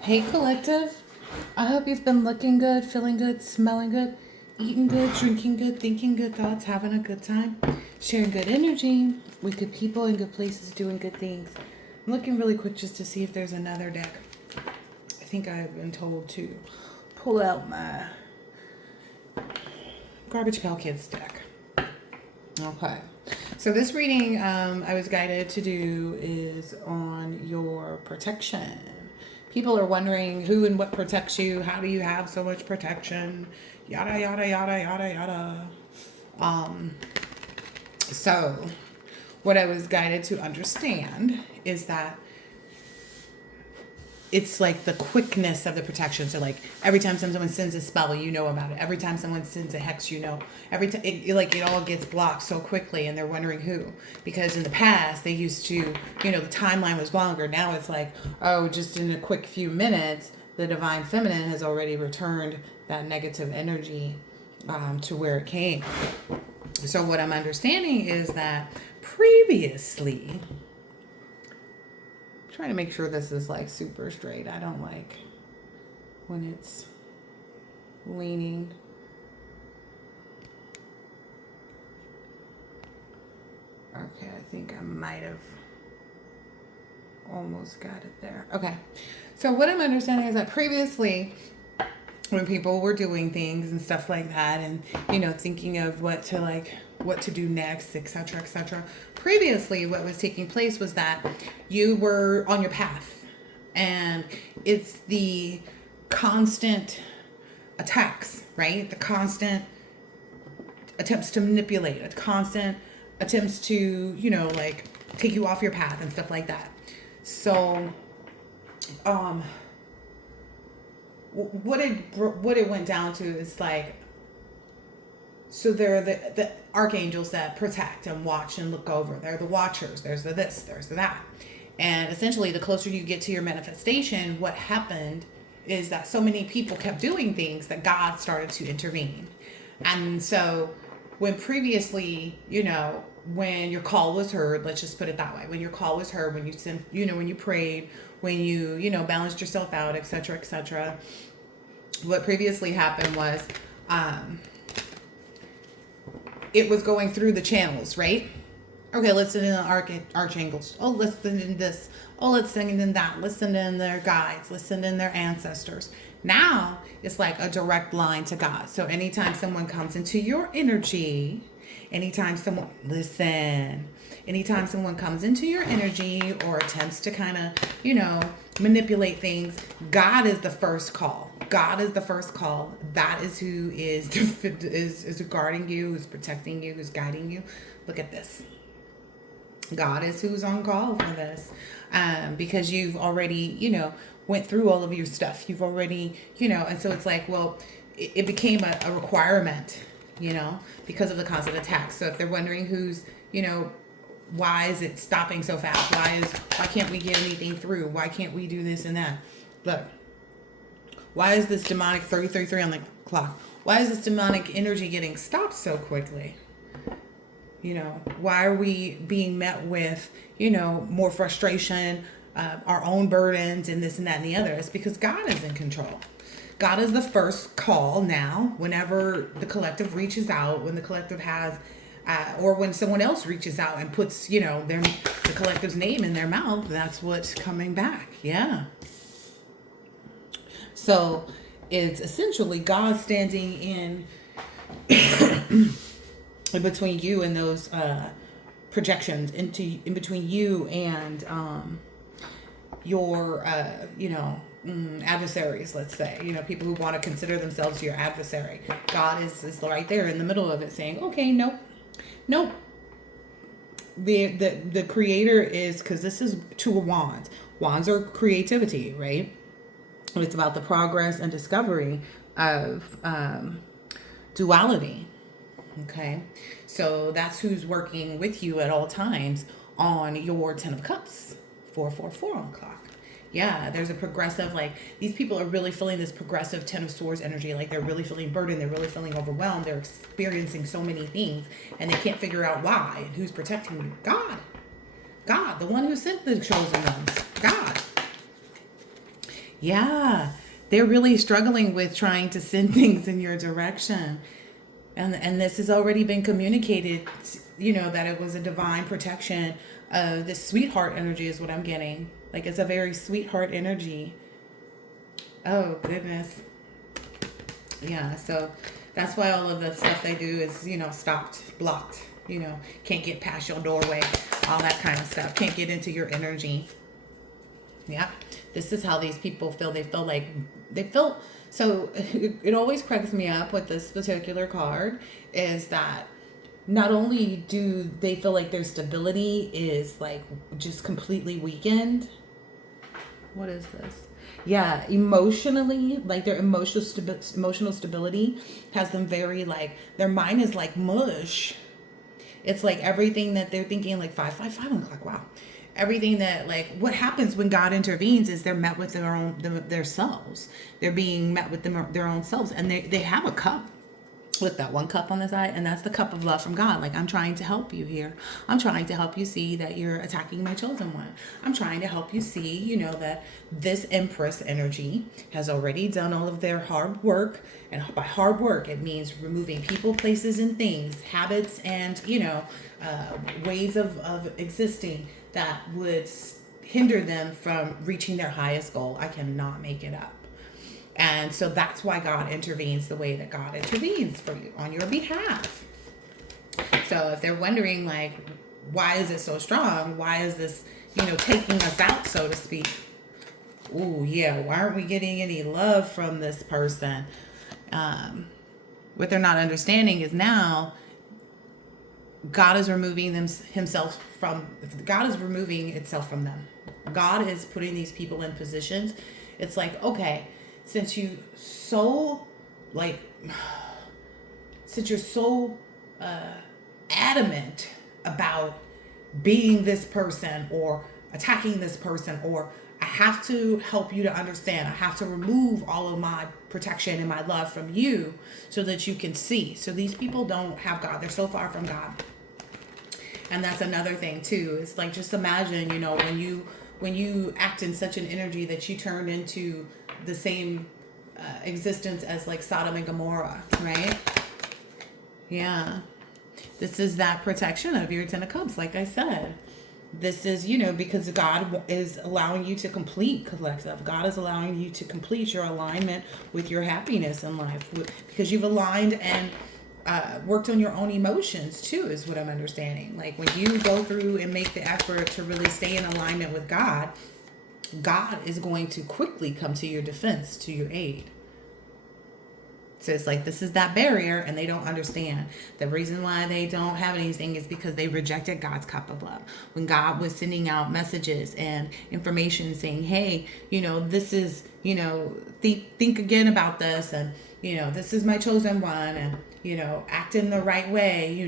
Hey, collective. I hope you've been looking good, feeling good, smelling good, eating good, drinking good, thinking good thoughts, having a good time, sharing good energy with good people in good places, doing good things. I'm looking really quick just to see if there's another deck. I think I've been told to pull out my Garbage Pail Kids deck. Okay. So this reading I was guided to do is on your protection. People are wondering who and what protects you. How do you have so much protection? Yada, yada, yada, yada, yada. So what I was guided to understand is that it's like the quickness of the protection. So like every time someone sends a spell, you know about it. Every time someone sends a hex, you know. Every time it all gets blocked so quickly, and they're wondering who. Because in the past they used to, the timeline was longer. Now it's like, oh, just in a quick few minutes, the divine feminine has already returned that negative energy to where it came. So what I'm understanding is that previously, trying to make sure this is like super straight. I don't like when it's leaning. Okay, I think I might have almost got it there. Okay. So what I'm understanding is that previously when people were doing things and stuff like that and thinking of what to do next, etc., etc., previously what was taking place was that you were on your path, and it's the constant attacks, right? The constant attempts to manipulate, a constant attempts to take you off your path and stuff like that. So what it went down to is like, so there are the archangels that protect and watch and look over. They're the watchers. There's the this, there's the that. And essentially, the closer you get to your manifestation, what happened is that so many people kept doing things that God started to intervene. And so when previously, when your call was heard, let's just put it that way, when your call was heard, when you sent, when you prayed, when you, balanced yourself out, etc., etc., what previously happened was it was going through the channels, right? Okay, listen in the archangels. Oh, listen in this. Oh, let's sing in that. Listen in their guides. Listen in their ancestors. Now it's like a direct line to God. So anytime someone comes into your energy, anytime someone comes into your energy or attempts to kind of, manipulate things, God is the first call. God is the first call. That is who is guarding you, who's protecting you, who's guiding you. Look at this. God is who's on call for this, because you've already, went through all of your stuff. You've already, and so it's like, well, it became a requirement, because of the constant attacks. So if they're wondering who's, why is it stopping so fast? Why can't we get anything through? Why can't we do this and that? Look, why is this demonic 333 on the clock? Why is this demonic energy getting stopped so quickly? Why are we being met with, more frustration, our own burdens and this and that and the other? It's because God is in control. God is the first call now. Whenever the collective reaches out, when the collective has, or when someone else reaches out and puts, the collective's name in their mouth, that's what's coming back. Yeah. So it's essentially God standing in between you and those projections, in between you and your adversaries, let's say, people who want to consider themselves your adversary. God is right there in the middle of it saying, okay, nope. The creator is, because this is two of wands. Wands are creativity, right? It's about the progress and discovery of duality. Okay, so that's who's working with you at all times on your 10 of cups, 444 on the clock. Yeah, there's a progressive, like, these people are really feeling this progressive 10 of swords energy. Like, they're really feeling burdened. They're really feeling overwhelmed. They're experiencing so many things, and they can't figure out why. And who's protecting you? God, the one who sent the chosen ones. God. Yeah, they're really struggling with trying to send things in your direction. And this has already been communicated, that it was a divine protection. This sweetheart energy is what I'm getting. Like, it's a very sweetheart energy. Oh, goodness. Yeah, so that's why all of the stuff they do is, stopped, blocked, can't get past your doorway, all that kind of stuff. Can't get into your energy. Yeah. This is how these people feel. They feel so it always cracks me up with this particular card is that not only do they feel like their stability is like just completely weakened. What is this? Yeah, emotionally, like their emotional stability has them very like their mind is like mush. It's like everything that they're thinking, like 5 o'clock. Wow, everything that like what happens when God intervenes is they're met with their selves. They're being met with their own selves, and they have a cup with that one cup on the side, and that's the cup of love from God. Like, I'm trying to help you here. I'm trying to help you see that you're attacking my chosen one. I'm trying to help you see, that this Empress energy has already done all of their hard work. And by hard work, it means removing people, places, and things, habits, and, ways of existing that would hinder them from reaching their highest goal. I cannot make it up. And so that's why God intervenes the way that God intervenes for you on your behalf. So if they're wondering, like, why is it so strong? Why is this, taking us out, so to speak? Ooh, yeah. Why aren't we getting any love from this person? What they're not understanding is now God is removing itself from them. God is putting these people in positions. It's like, okay, since you're so adamant about being this person or attacking this person, or I have to help you to understand, I have to remove all of my protection and my love from you so that you can see. So these people don't have God. They're so far from God. And that's another thing too. It's like, just imagine, when you act in such an energy that you turn into the same existence as like Sodom and Gomorrah, right? Yeah. This is that protection of your Ten of Cups, like I said. This is, because God is allowing you to complete, collective. God is allowing you to complete your alignment with your happiness in life, because you've aligned and worked on your own emotions too, is what I'm understanding. Like, when you go through and make the effort to really stay in alignment with God, God is going to quickly come to your defense, to your aid. So it's like, this is that barrier, and they don't understand. The reason why they don't have anything is because they rejected God's cup of love. When God was sending out messages and information saying, hey, this is, think again about this, and, this is my chosen one, and, act in the right way,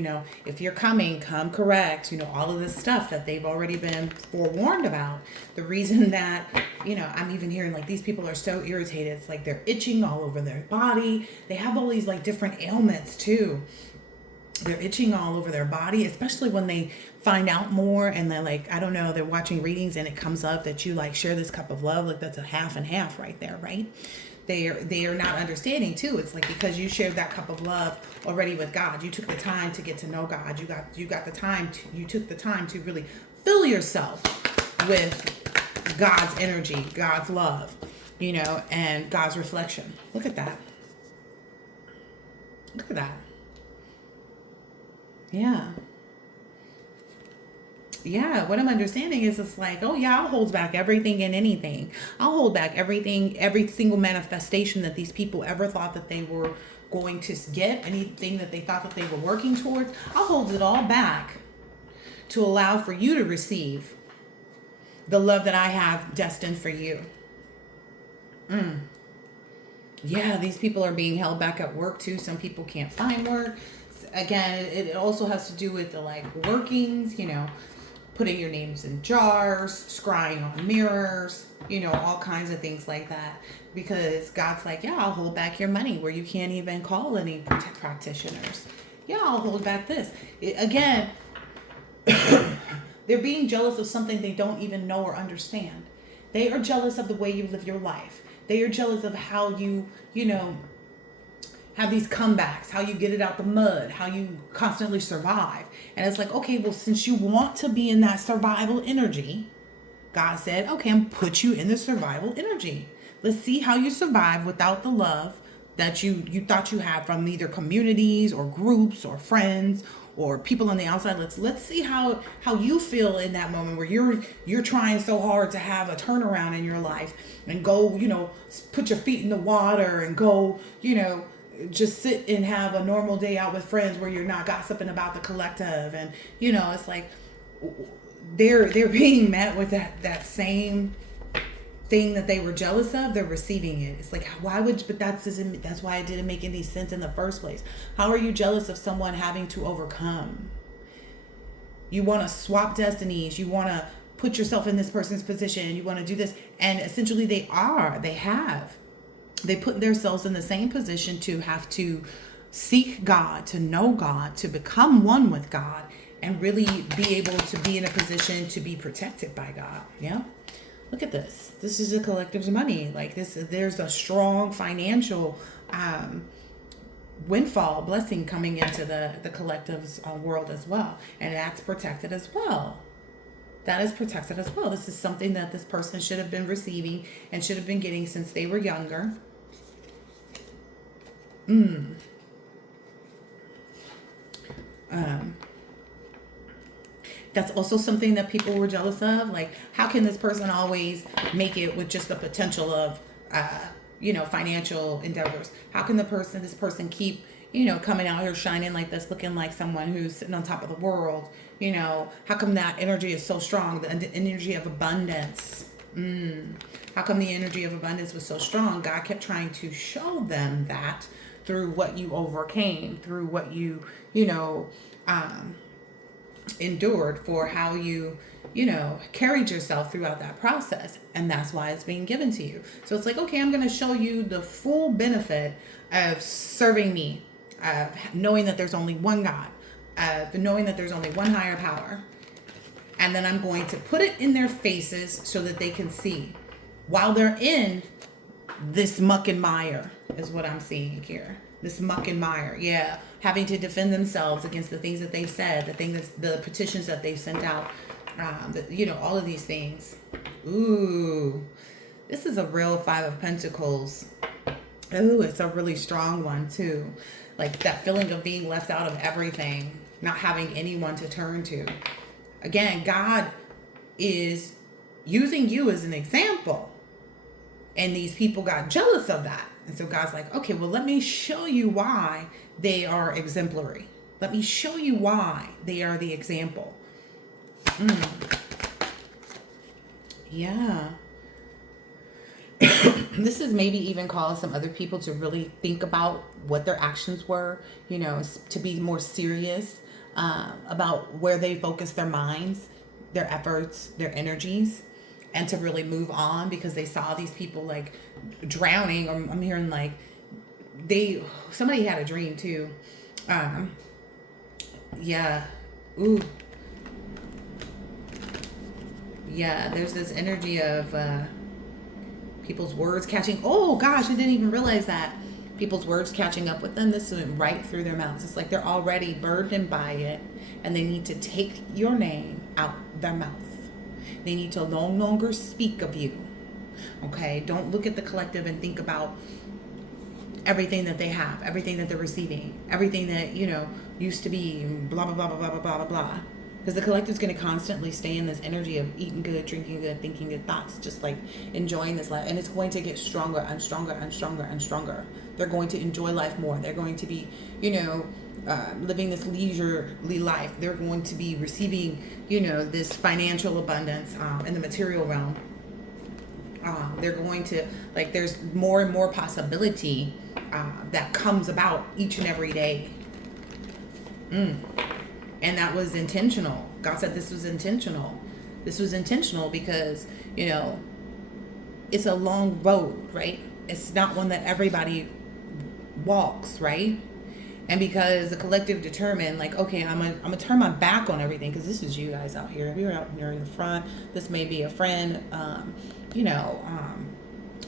if you're coming, come correct, all of this stuff that they've already been forewarned about. The reason that, I'm even hearing like these people are so irritated. It's like they're itching all over their body. They have all these like different ailments too. They're itching all over their body, especially when they find out more and they're like, I don't know, they're watching readings and it comes up that you like share this cup of love. Like, that's a half and half right there, right? They are not understanding too. It's like, because you shared that cup of love already with God, you took the time to get to know God. You took the time to really fill yourself with God's energy, God's love, and God's reflection. Look at that. Look at that. Yeah. Yeah, what I'm understanding is it's like, oh yeah, I'll hold back everything and anything. I'll hold back everything, every single manifestation that these people ever thought that they were going to get, anything that they thought that they were working towards. I'll hold it all back to allow for you to receive the love that I have destined for you. Yeah, these people are being held back at work too. Some people can't find work. Again, it also has to do with the like workings, putting your names in jars, scrying on mirrors, all kinds of things like that. Because God's like, yeah, I'll hold back your money where you can't even call any practitioners. Yeah, I'll hold back this. Again, they're being jealous of something they don't even know or understand. They are jealous of the way you live your life. They are jealous of how you, have these comebacks, how you get it out the mud, how you constantly survive. And it's like, okay, well, since you want to be in that survival energy, God said, okay, I'm put you in the survival energy. Let's see how you survive without the love that you thought you had from either communities or groups or friends or people on the outside. Let's see how you feel in that moment where you're trying so hard to have a turnaround in your life and go, put your feet in the water and go, just sit and have a normal day out with friends where you're not gossiping about the collective. And it's like they're being met with that same thing that they were jealous of. They're receiving it. It's like, but that's why it didn't make any sense in the first place. How are you jealous of someone having to overcome? You want to swap destinies. You want to put yourself in this person's position. You want to do this. And essentially they put themselves in the same position to have to seek God, to know God, to become one with God, and really be able to be in a position to be protected by God. Yeah. Look at this. This is a collective's money. Like this, there's a strong financial windfall blessing coming into the collective's world as well. And that's protected as well. That is protected as well. This is something that this person should have been receiving and should have been getting since they were younger. That's also something that people were jealous of. Like, how can this person always make it with just the potential of, financial endeavors? How can this person keep, coming out here shining like this, looking like someone who's sitting on top of the world? How come that energy is so strong? The energy of abundance. How come the energy of abundance was so strong? God kept trying to show them that through what you overcame, through what you, endured, for how you carried yourself throughout that process. And that's why it's being given to you. So it's like, okay, I'm going to show you the full benefit of serving me, of knowing that there's only one God, of knowing that there's only one higher power. And then I'm going to put it in their faces so that they can see while they're in this muck and mire, is what I'm seeing here. This muck and mire. Yeah. Having to defend themselves against the things that they've said, the petitions that they've sent out, all of these things. Ooh, this is a real Five of Pentacles. Ooh, it's a really strong one too. Like that feeling of being left out of everything, not having anyone to turn to. Again, God is using you as an example. And these people got jealous of that. And so God's like, okay, well, let me show you why they are exemplary. Let me show you why they are the example. Yeah. This is maybe even cause some other people to really think about what their actions were, to be more serious about where they focus their minds, their efforts, their energies, and to really move on, because they saw these people like drowning. Or I'm hearing like somebody had a dream too. Yeah. Ooh. Yeah, there's this energy of people's words catching. Oh gosh, I didn't even realize that. People's words catching up with them. This went right through their mouths. It's like they're already burdened by it, and they need to take your name out their mouth. They need to no longer speak of you. Okay? Don't look at the collective and think about everything that they have, everything that they're receiving, everything that, used to be, blah, blah, blah, blah, blah, blah, blah, blah. Because the collective is going to constantly stay in this energy of eating good, drinking good, thinking good thoughts, just like enjoying this life. And it's going to get stronger and stronger and stronger and stronger. They're going to enjoy life more. They're going to be, living this leisurely life. They're going to be receiving, this financial abundance in the material realm. They're going to, there's more and more possibility that comes about each and every day. And that was intentional. God said this was intentional. This was intentional because, it's a long road, right? It's not one that everybody walks, right? And because the collective determined, like, okay, I'm gonna turn my back on everything because this is you guys out here. We're out here in the front. This may be a friend, you know,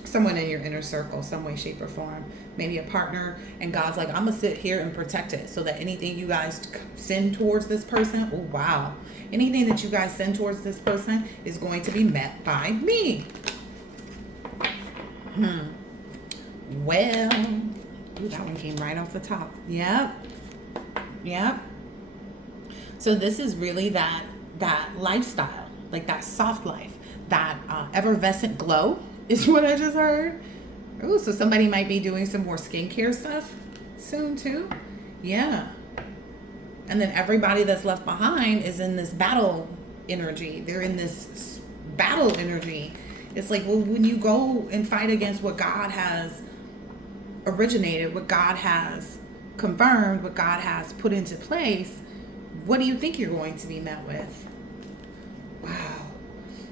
someone in your inner circle, some way, shape, or form, maybe a partner. And God's like, I'm gonna sit here and protect it so that anything you guys send towards this person, oh wow, anything that you guys send towards this person is going to be met by me. Well, ooh, that one came right off the top. Yep. So this is really that lifestyle, like that soft life, that effervescent glow is what I just heard. Oh, so somebody might be doing some more skincare stuff soon too. Yeah. And then everybody that's left behind is in this battle energy. They're in this battle energy. It's like, well, when you go and fight against what God has originated, what God has confirmed, what God has put into place, what do you think you're going to be met with? Wow.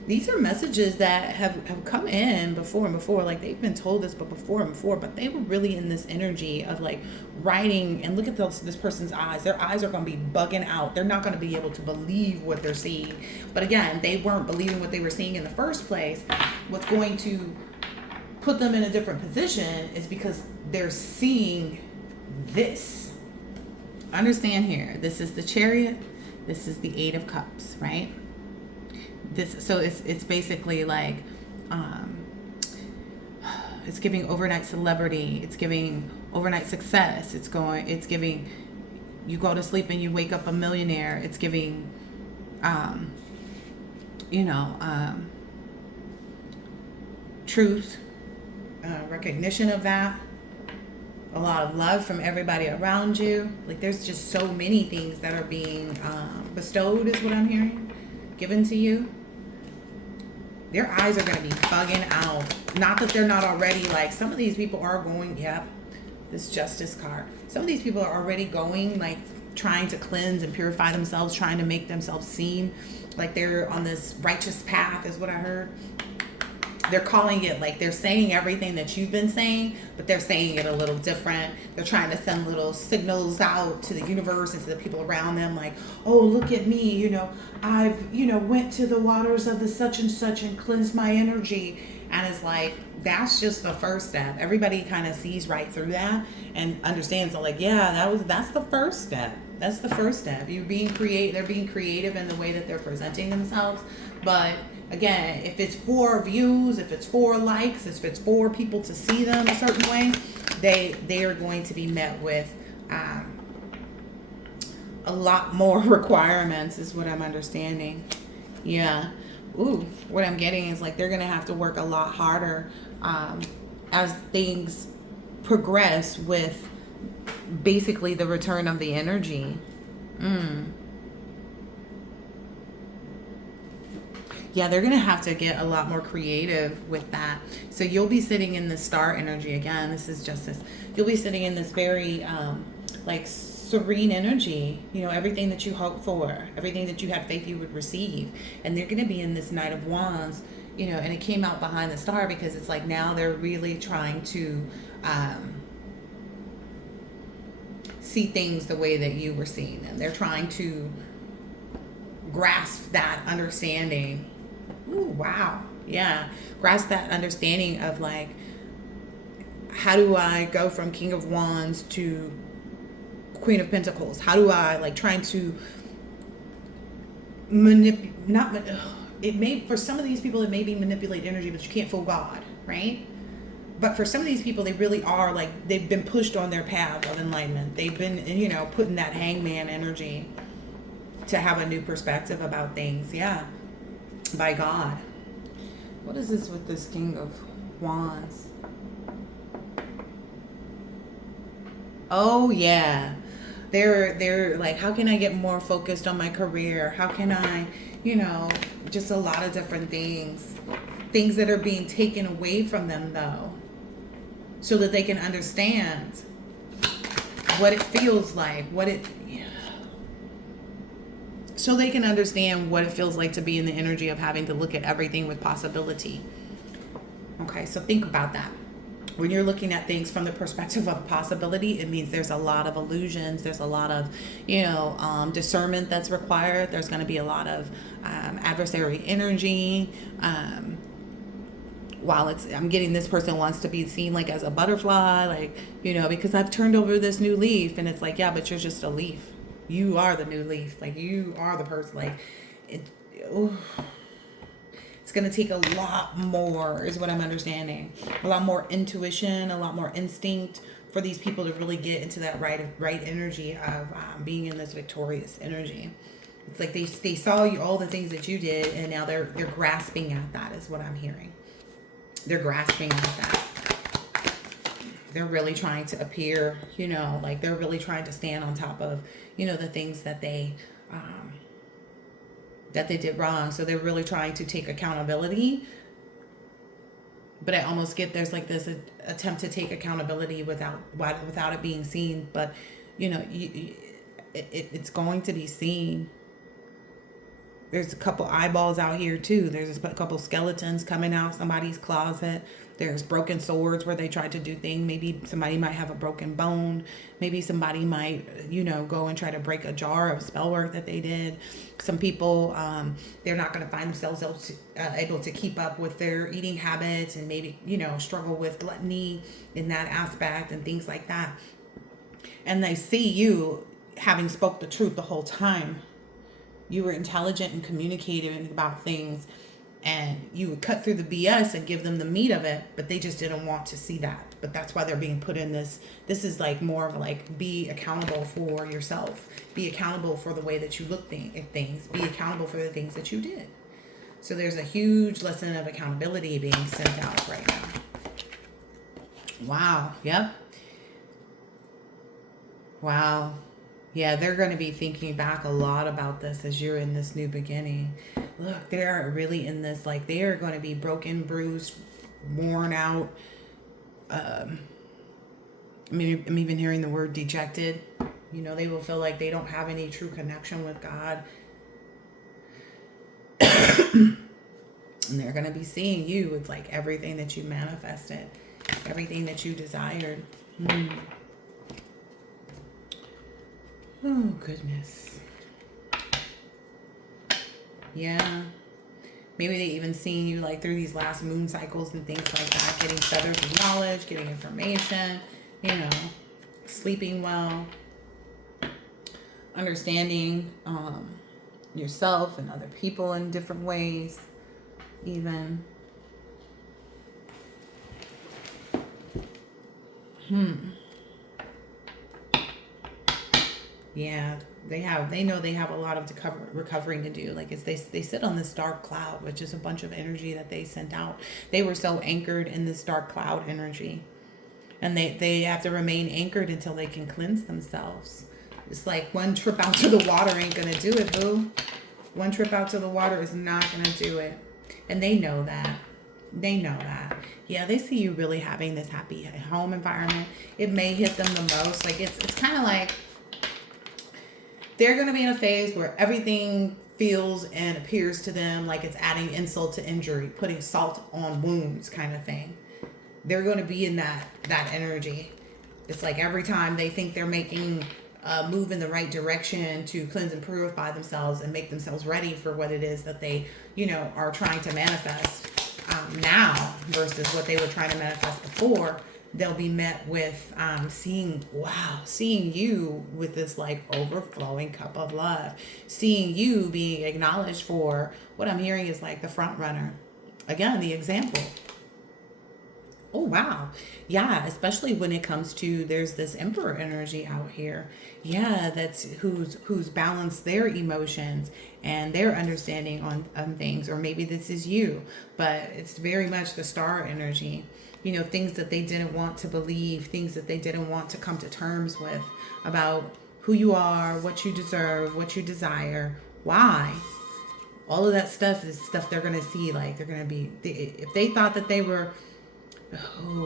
These are messages that have come in before and before. Like, they've been told this, but before and before. But they were really in this energy of like writing. And look at this person's eyes. Their eyes are going to be bugging out. They're not going to be able to believe what they're seeing. But again, they weren't believing what they were seeing in the first place. What's going to put them in a different position is because they're seeing this. Understand here. This is the Chariot. This is the Eight of Cups, right? So it's basically like it's giving overnight celebrity, it's giving overnight success, it's giving you go to sleep and you wake up a millionaire, it's giving truth, recognition of that, a lot of love from everybody around you. Like, there's just so many things that are being bestowed, is what I'm hearing, given to you. Their eyes are going to be bugging out. Not that they're not already, like, some of these people are going, yep, this Justice card. Some of these people are already going, like, trying to cleanse and purify themselves, trying to make themselves seem like they're on this righteous path, is what I heard. They're calling it, like, they're saying everything that you've been saying, but they're saying it a little different. They're trying to send little signals out to the universe and to the people around them, like, oh, look at me, I've, went to the waters of the such and such and cleansed my energy. And it's like, that's just the first step. Everybody kind of sees right through that and understands that, like, yeah, that's the first step. That's the first step. They're being creative in the way that they're presenting themselves. But again, if it's for views, if it's for likes, if it's for people to see them a certain way, they are going to be met with a lot more requirements, is what I'm understanding. Yeah. Ooh, what I'm getting is, like, they're going to have to work a lot harder as things progress with basically the return of the energy. Yeah, they're going to have to get a lot more creative with that. So you'll be sitting in the star energy again. This is Justice. You'll be sitting in this very like serene energy, everything that you hoped for, everything that you had faith you would receive. And they're going to be in this Knight of Wands, and it came out behind the star because it's like now they're really trying to see things the way that you were seeing them. They're trying to grasp that understanding. Ooh, wow. Yeah. Grasp that understanding of, like, how do I go from King of Wands to Queen of Pentacles? How do I, like, trying to for some of these people, it may be manipulate energy, but you can't fool God, right? But for some of these people, they really are, like, they've been pushed on their path of enlightenment. They've been, put in that hangman energy to have a new perspective about things. Yeah. By God. What is this with this King of Wands? Oh, yeah. They're like, how can I get more focused on my career? How can I, just a lot of different things. Things that are being taken away from them, though, so that they can understand what it feels like, so they can understand what it feels like to be in the energy of having to look at everything with possibility. Okay, so think about that. when you're looking at things from the perspective of possibility, it means there's a lot of illusions. There's a lot of, discernment that's required. There's going to be a lot of adversary energy. While I'm getting this person wants to be seen like as a butterfly, like, because I've turned over this new leaf, and it's like, yeah, but you're just a leaf. You are the new leaf. Like, you are the person. Like, it. Ooh. It's going to take a lot more, is what I'm understanding. A lot more intuition, a lot more instinct for these people to really get into that right energy of being in this victorious energy. It's like they saw you, all the things that you did, and now they're grasping at that, is what I'm hearing. They're grasping at that. They're really trying to appear, like they're really trying to stand on top of, the things that they did wrong. So they're really trying to take accountability. But I almost get there's like this attempt to take accountability without it being seen. But, it's going to be seen. There's a couple eyeballs out here too. There's a couple skeletons coming out somebody's closet. There's broken swords where they tried to do things. Maybe somebody might have a broken bone. Maybe somebody might, go and try to break a jar of spell work that they did. Some people, they're not going to find themselves able to keep up with their eating habits, and maybe, struggle with gluttony in that aspect and things like that. And they see you having spoke the truth the whole time. You were intelligent and communicative about things, and you would cut through the BS and give them the meat of it, but they just didn't want to see that. But that's why they're being put in this is like more of like, be accountable for yourself. Be accountable for the way that you look at things. Be accountable for the things that you did. So there's a huge lesson of accountability being sent out right now. Wow. Yep. Wow. Yeah, they're going to be thinking back a lot about this as you're in this new beginning. Look, they're really in this, like, they are going to be broken, bruised, worn out. I'm even hearing the word dejected. They will feel like they don't have any true connection with God. And they're going to be seeing you. It's like everything that you manifested, everything that you desired. Oh, goodness. Yeah. Maybe they even seen you like through these last moon cycles and things like that, getting feathers of knowledge, getting information, sleeping well, understanding yourself and other people in different ways, even. Yeah, they know they have a lot of recovering to do. Like, they sit on this dark cloud, which is a bunch of energy that they sent out. They were so anchored in this dark cloud energy, and they have to remain anchored until they can cleanse themselves. It's like one trip out to the water ain't gonna do it, boo. One trip out to the water is not gonna do it, and they know that. They know that. Yeah, they see you really having this happy home environment. It may hit them the most. Like, it's kind of like they're going to be in a phase where everything feels and appears to them like it's adding insult to injury, putting salt on wounds kind of thing. They're going to be in that energy. It's like every time they think they're making a move in the right direction to cleanse and purify themselves and make themselves ready for what it is that they, are trying to manifest now versus what they were trying to manifest before, they'll be met with seeing you with this like overflowing cup of love, seeing you being acknowledged for what I'm hearing is like the front runner. Again, the example. Oh, wow. Yeah, especially when it comes to, there's this emperor energy out here. Yeah, that's who's balanced their emotions and their understanding on things. Or maybe this is you, but it's very much the star energy. Things that they didn't want to believe, things that they didn't want to come to terms with about who you are, what you deserve, what you desire, why. All of that stuff is stuff they're going to see. Like, they're going to be, if they thought that they were,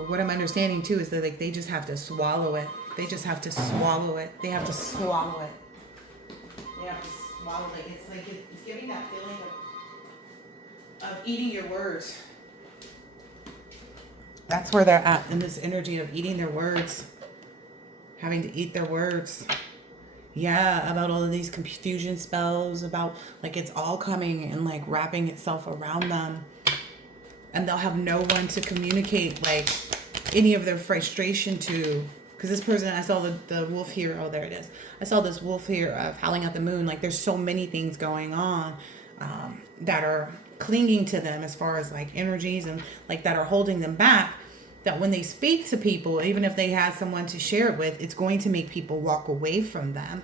what I'm understanding too is that like they just have to swallow it. They just have to swallow it. They have to swallow it. They have to swallow it. It's like it's giving that feeling of eating your words. That's where they're at in this energy of eating their words, having to eat their words. Yeah, about all of these confusion spells, about like it's all coming and like wrapping itself around them. And they'll have no one to communicate like any of their frustration to. Because this person, I saw the wolf here. Oh, there it is. I saw this wolf here of howling at the moon. Like there's so many things going on that are clinging to them as far as like energies and like that are holding them back. That when they speak to people, even if they have someone to share it with, it's going to make people walk away from them.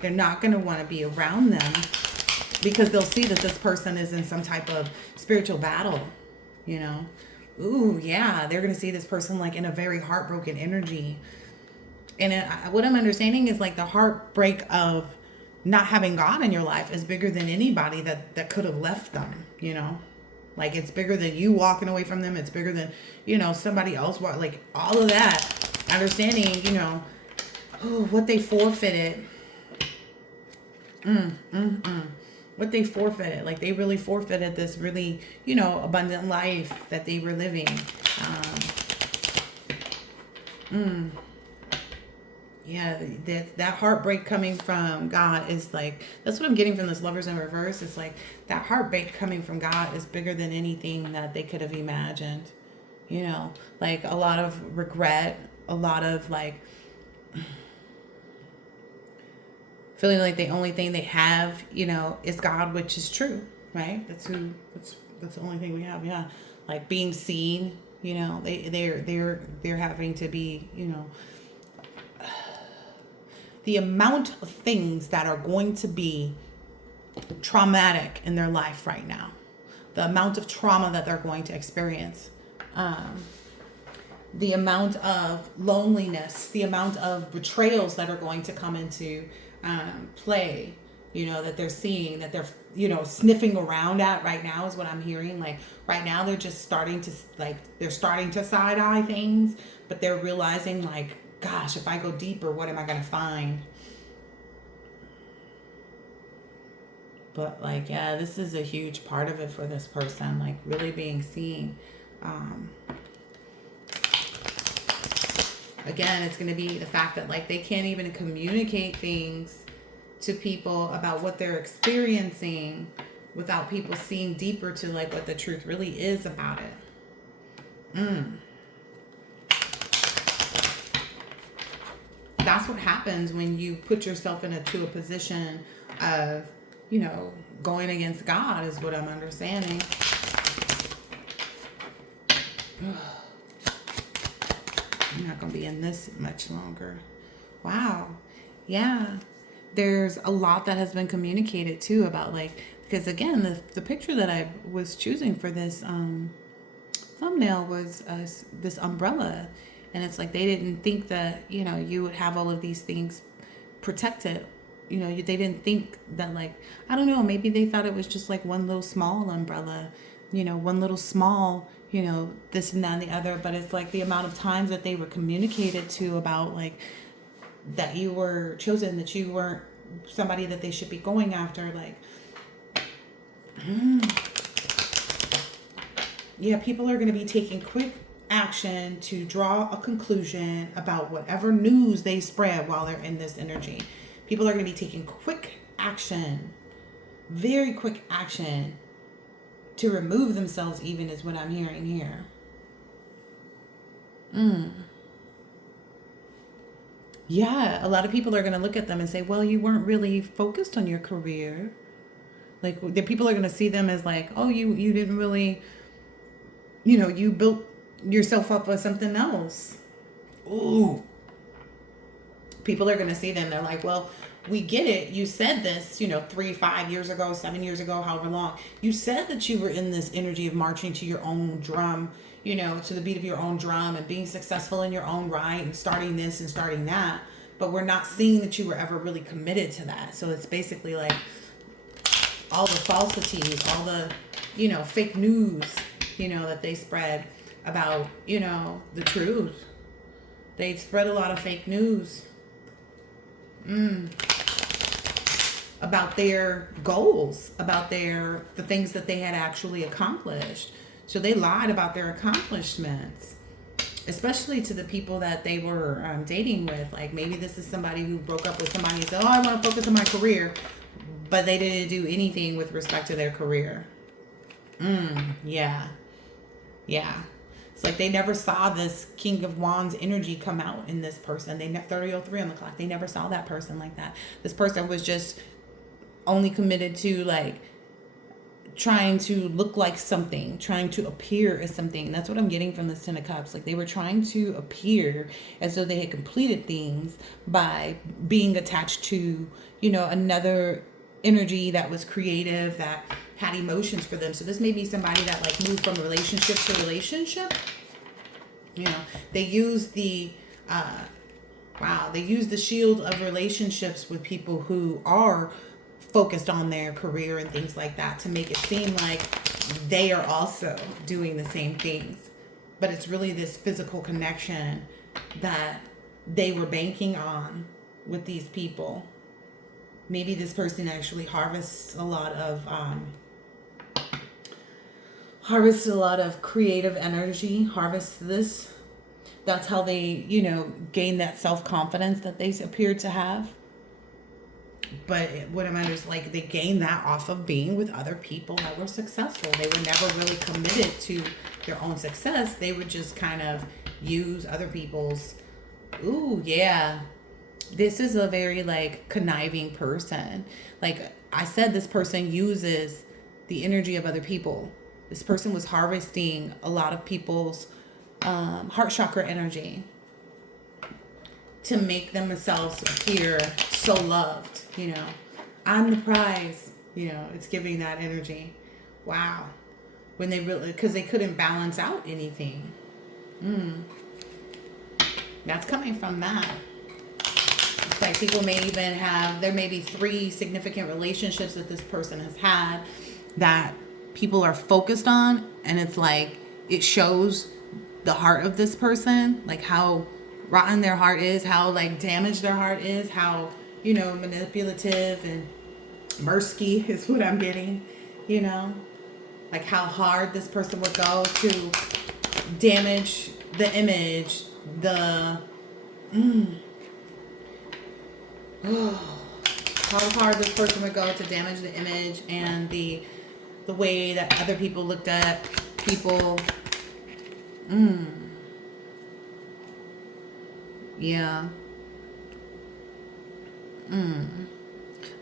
They're not going to want to be around them because they'll see that this person is in some type of spiritual battle, you know. Ooh, yeah, they're going to see this person like in a very heartbroken energy. And what I'm understanding is like the heartbreak of not having God in your life is bigger than anybody that could have left them, you know. Like it's bigger than you walking away from them. It's bigger than, you know, somebody else. Like all of that. Understanding, you know, what they forfeited. What they forfeited. Like they really forfeited this really, you know, abundant life that they were living. Yeah, that heartbreak coming from God is like, that's what I'm getting from this Lovers in Reverse. It's like that heartbreak coming from God is bigger than anything that they could have imagined. You know, like a lot of regret, a lot of like feeling like the only thing they have, you know, is God, which is true, right? That's the only thing we have. Yeah, like being seen. You know, they're having to be, you know. The amount of things that are going to be traumatic in their life right now, the amount of trauma that they're going to experience, the amount of loneliness, the amount of betrayals that are going to come into play, you know, that they're seeing, that they're, you know, sniffing around at right now is what I'm hearing. Like right now they're just starting to they're starting to side eye things, but they're realizing like, gosh, if I go deeper, what am I going to find? But like, yeah, this is a huge part of it for this person, like really being seen. Again, it's going to be the fact that like they can't even communicate things to people about what they're experiencing without people seeing deeper to like what the truth really is about it. That's what happens when you put yourself to a position of, you know, going against God is what I'm understanding. I'm not going to be in this much longer. Wow. Yeah. There's a lot that has been communicated too about like, because again, the picture that I was choosing for this thumbnail was this umbrella. And it's like they didn't think that, you know, you would have all of these things protected. You know, they didn't think that, like, I don't know, maybe they thought it was just like one little small umbrella, you know, one little small, you know, this and that and the other. But it's like the amount of times that they were communicated to about like that you were chosen, that you weren't somebody that they should be going after. Like, yeah, people are going to be taking quick action to draw a conclusion about whatever news they spread while they're in this energy. People are going to be taking quick action, very quick action to remove themselves even is what I'm hearing here. Yeah, a lot of people are going to look at them and say, well, you weren't really focused on your career. Like the people are going to see them as like, oh, you didn't really, you know, you built yourself up with something else. Ooh. People are going to see them. They're like, well, we get it. You said this, you know, 3, 5 years ago, 7 years ago, however long. You said that you were in this energy of marching to your own drum, you know, to the beat of your own drum and being successful in your own right and starting this and starting that. But we're not seeing that you were ever really committed to that. So it's basically like all the falsities, all the, you know, fake news, you know, that they spread about, you know, the truth. They spread a lot of fake news about their goals, about the things that they had actually accomplished. So they lied about their accomplishments. especially to the people that they were dating with. Like maybe this is somebody who broke up with somebody and said, "Oh, I want to focus on my career," but they didn't do anything with respect to their career. Yeah, yeah. It's like they never saw this King of Wands energy come out in this person. 3003 on the clock. They never saw that person like that. This person was just only committed to like trying to look like something, trying to appear as something. That's what I'm getting from this Ten of Cups. Like they were trying to appear as though they had completed things by being attached to, another energy that was creative, that had emotions for them. So this may be somebody that like moved from relationship to relationship. They use they use the shield of relationships with people who are focused on their career and things like that to make it seem like they are also doing the same things. But it's really this physical connection that they were banking on with these people. Maybe this person actually harvests a lot of creative energy, harvests this. That's how they, gain that self-confidence that they appeared to have. But what I meant is like they gained that off of being with other people that were successful. They were never really committed to their own success. They would just kind of use other people's. Ooh, yeah. This is a very like conniving person. Like I said, this person uses the energy of other people. This person was harvesting a lot of people's heart chakra energy to make themselves appear so loved. I'm the prize. It's giving that energy. Wow. When they really, because they couldn't balance out anything. That's coming from that. It's like people may even have, there may be 3 significant relationships that this person has had that people are focused on, and it's like it shows the heart of this person, like how rotten their heart is, how like damaged their heart is, how manipulative and mercy is what I'm getting, like how hard this person would go to damage the image, how hard this person would go to damage the image and the way that other people looked at people. Yeah.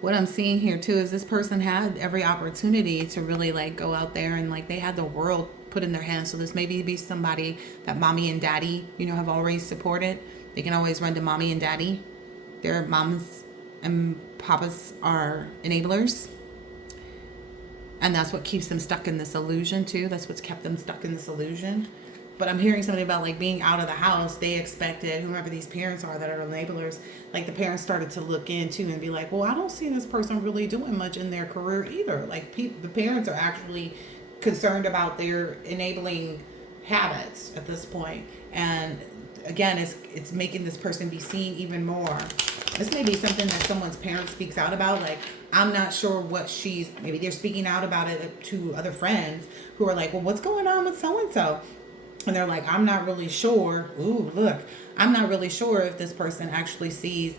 What I'm seeing here too is this person had every opportunity to really like go out there and like they had the world put in their hands. So this may be somebody that mommy and daddy, have always supported. They can always run to mommy and daddy. Their moms and papas are enablers. And that's what keeps them stuck in this illusion too. That's what's kept them stuck in this illusion. But I'm hearing something about like being out of the house. They expected, whomever these parents are that are enablers, like the parents started to look into and be like, well, I don't see this person really doing much in their career either. Like the parents are actually concerned about their enabling habits at this point. And again, it's making this person be seen even more. This may be something that someone's parent speaks out about. Like, I'm not sure what maybe they're speaking out about it to other friends who are like, well, what's going on with so-and-so? And they're like, I'm not really sure. Ooh, look, I'm not really sure if this person actually sees,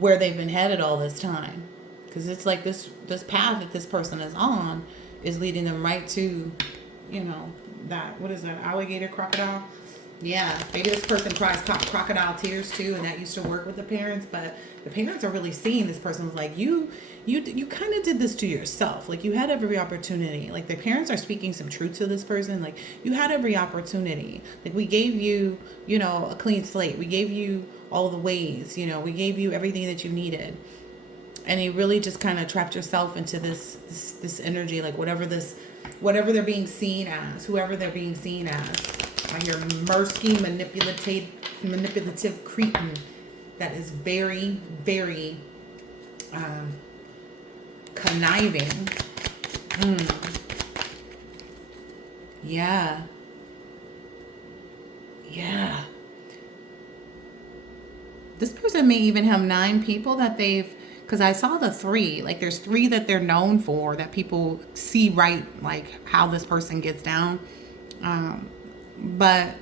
where they've been headed all this time. Because it's like this path that this person is on is leading them right to, what is that, alligator, crocodile? Yeah, maybe this person cries crocodile tears too, and that used to work with the parents, but the parents are really seeing this person was like, you kind of did this to yourself. Like, you had every opportunity. Like, the parents are speaking some truth to this person. Like, you had every opportunity. Like, we gave you, a clean slate. We gave you all the ways, we gave you everything that you needed. And you really just kind of trapped yourself into this energy, like whatever they're being seen as, whoever they're being seen as. I hear mercy, manipulative cretin that is very, very conniving. Yeah. This person may even have 9 people that because I saw the 3, like there's 3 that they're known for, that people see right, like how this person gets down. But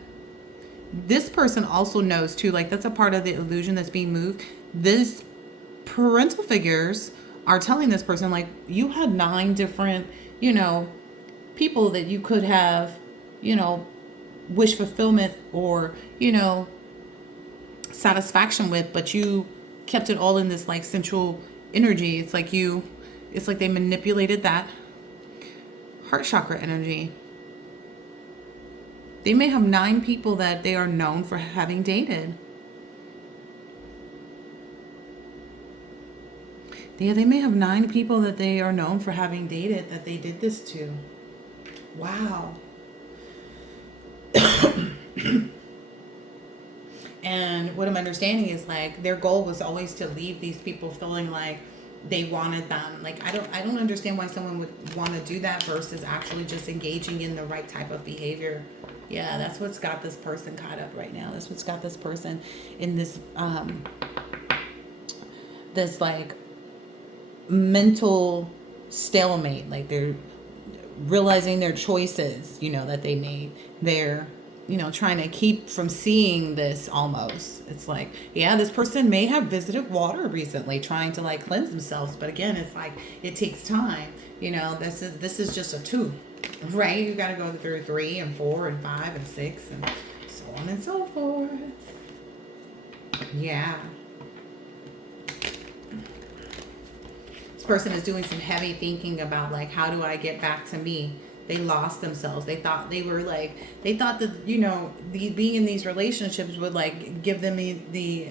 This person also knows too, like that's a part of the illusion that's being moved. This parental figures are telling this person, like, you had 9 different, people that you could have, you know, wish fulfillment or, satisfaction with, but you kept it all in this like central energy. It's like they manipulated that heart chakra energy. They may have 9 people that they are known for having dated. Yeah, they may have 9 people that they are known for having dated that they did this to. Wow. And what I'm understanding is like their goal was always to leave these people feeling like they wanted them. Like I don't understand why someone would want to do that versus actually just engaging in the right type of behavior. Yeah, that's what's got this person caught up right now. That's what's got this person in this this like mental stalemate. Like they're realizing their choices, that they made. They're trying to keep from seeing this almost. It's like, yeah, this person may have visited water recently trying to like cleanse themselves. But again, it's like, it takes time. This is just a 2, right? You got to go through 3 and 4 and 5 and 6 and so on and so forth. Yeah. This person is doing some heavy thinking about like, how do I get back to me? They lost themselves. They thought that, being in these relationships would like give them the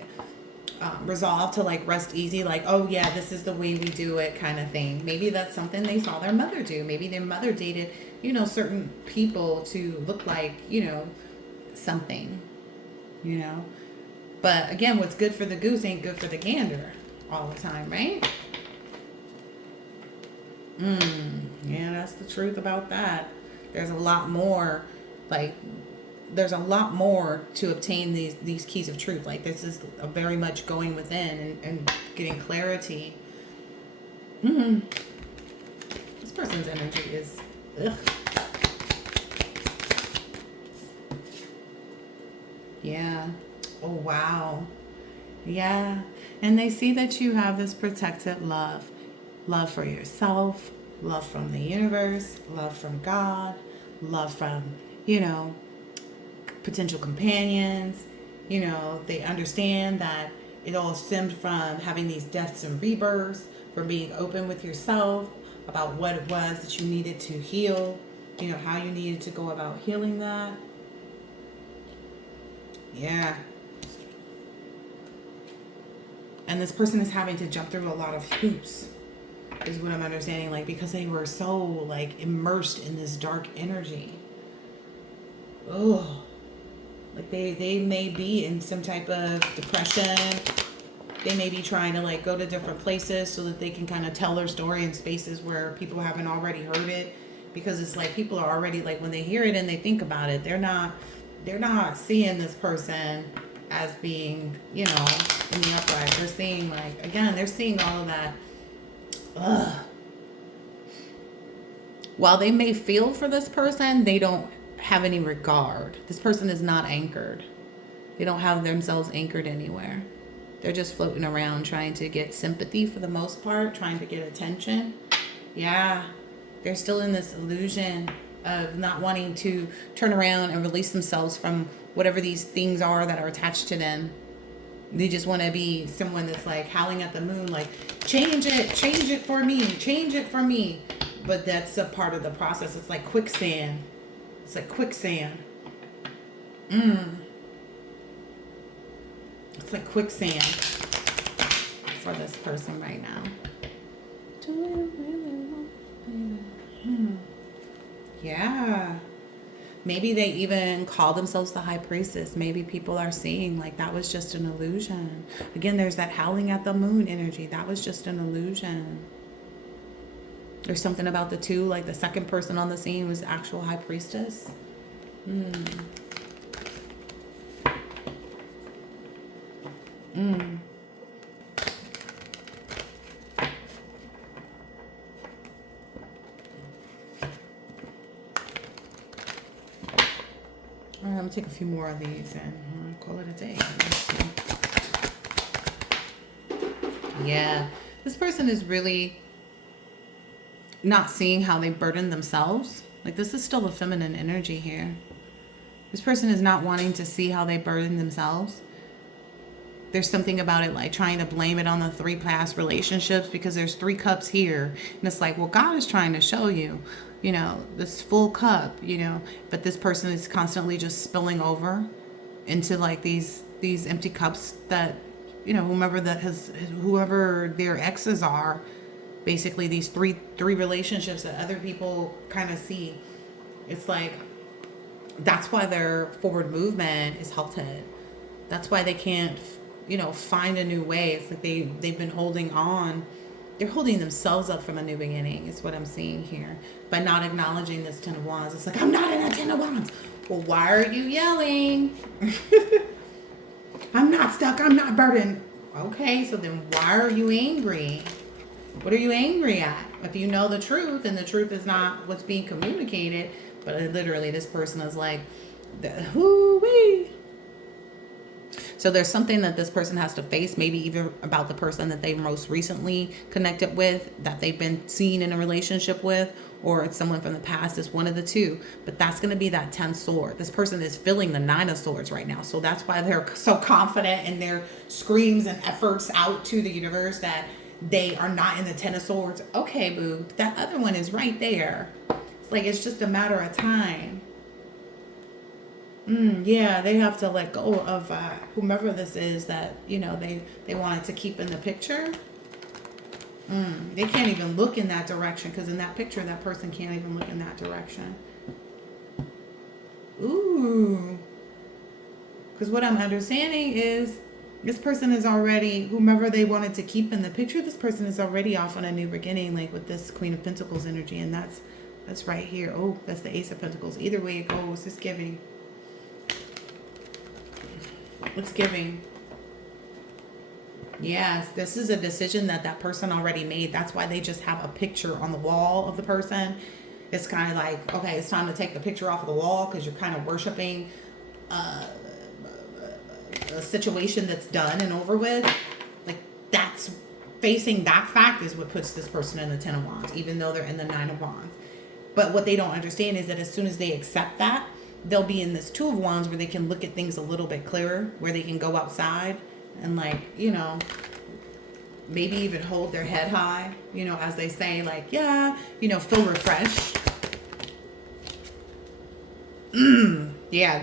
resolve to like rest easy. Like, oh yeah, this is the way we do it kind of thing. Maybe that's something they saw their mother do. Maybe their mother dated, certain people to look like, something, But again, what's good for the goose ain't good for the gander all the time, right? Yeah, that's the truth about that. There's a lot more, to obtain these keys of truth. Like this is a very much going within and getting clarity. This person's energy is, ugh. Yeah. Oh, wow. Yeah. And they see that you have this protected love. Love for yourself, love from the universe, love from God, love from, potential companions. They understand that it all stemmed from having these deaths and rebirths, from being open with yourself about what it was that you needed to heal, how you needed to go about healing that. Yeah. And this person is having to jump through a lot of hoops, is what I'm understanding, like because they were so like immersed in this dark energy. Oh, like they may be in some type of depression. They may be trying to like go to different places so that they can kind of tell their story in spaces where people haven't already heard it, because it's like people are already like, when they hear it and they think about it, they're not seeing this person as being, in the upright. They're seeing like, again, they're seeing all of that. Ugh. While they may feel for this person, they don't have any regard. This person is not anchored. They don't have themselves anchored anywhere. They're just floating around trying to get sympathy for the most part, trying to get attention. Yeah. They're still in this illusion of not wanting to turn around and release themselves from whatever these things are that are attached to them. They just want to be someone that's like howling at the moon, like, change it for me. But that's a part of the process. It's like quicksand. It's like quicksand. It's like quicksand for this person right now. Do you really want it? Yeah. Maybe they even call themselves the high priestess. Maybe people are seeing like that was just an illusion. Again, there's that howling at the moon energy. That was just an illusion. There's something about the 2, like the second person on the scene was the actual high priestess. All right, I'm gonna take a few more of these and call it a day. Let's see. Yeah, this person is really not seeing how they burden themselves. Like, this is still a feminine energy here. This person is not wanting to see how they burden themselves. There's something about it like trying to blame it on the 3 past relationships, because there's 3 cups here. And it's like, well, God is trying to show you, this full cup, but this person is constantly just spilling over into like these empty cups that, whoever their exes are, basically these three relationships that other people kind of see. It's like, that's why their forward movement is halted. That's why they can't, find a new way. It's like they've been holding on. They're holding themselves up from a new beginning, is what I'm seeing here. By not acknowledging this 10 of Wands. It's like, I'm not in a 10 of Wands. Well, why are you yelling? I'm not stuck. I'm not burdened. Okay, so then why are you angry? What are you angry at? If you know the truth, and the truth is not what's being communicated, but literally this person is like, whoo-wee. So there's something that this person has to face, maybe even about the person that they most recently connected with, that they've been seen in a relationship with, or it's someone from the past. It's one of the two. But that's going to be that 10 sword. This person is feeling the 9 of swords right now. So that's why they're so confident in their screams and efforts out to the universe that they are not in the 10 of swords. Okay, boo, that other one is right there. It's like, it's just a matter of time. Yeah, they have to let go of whomever this is that, they wanted to keep in the picture. They can't even look in that direction, because in that picture, that person can't even look in that direction. Ooh. Because what I'm understanding is this person is already, whomever they wanted to keep in the picture, this person is already off on a new beginning, like with this Queen of Pentacles energy. And that's right here. Oh, that's the Ace of Pentacles. Either way it goes, it's giving. It's giving. Yes, this is a decision that person already made. That's why they just have a picture on the wall of the person. It's kind of like, okay, it's time to take the picture off of the wall, because you're kind of worshiping a situation that's done and over with. Like, that's facing that fact is what puts this person in the 10 of Wands, even though they're in the 9 of Wands. But what they don't understand is that as soon as they accept that, they'll be in this 2 of Wands where they can look at things a little bit clearer, where they can go outside and, like, maybe even hold their head high, as they say, like, yeah, feel refreshed. Yeah,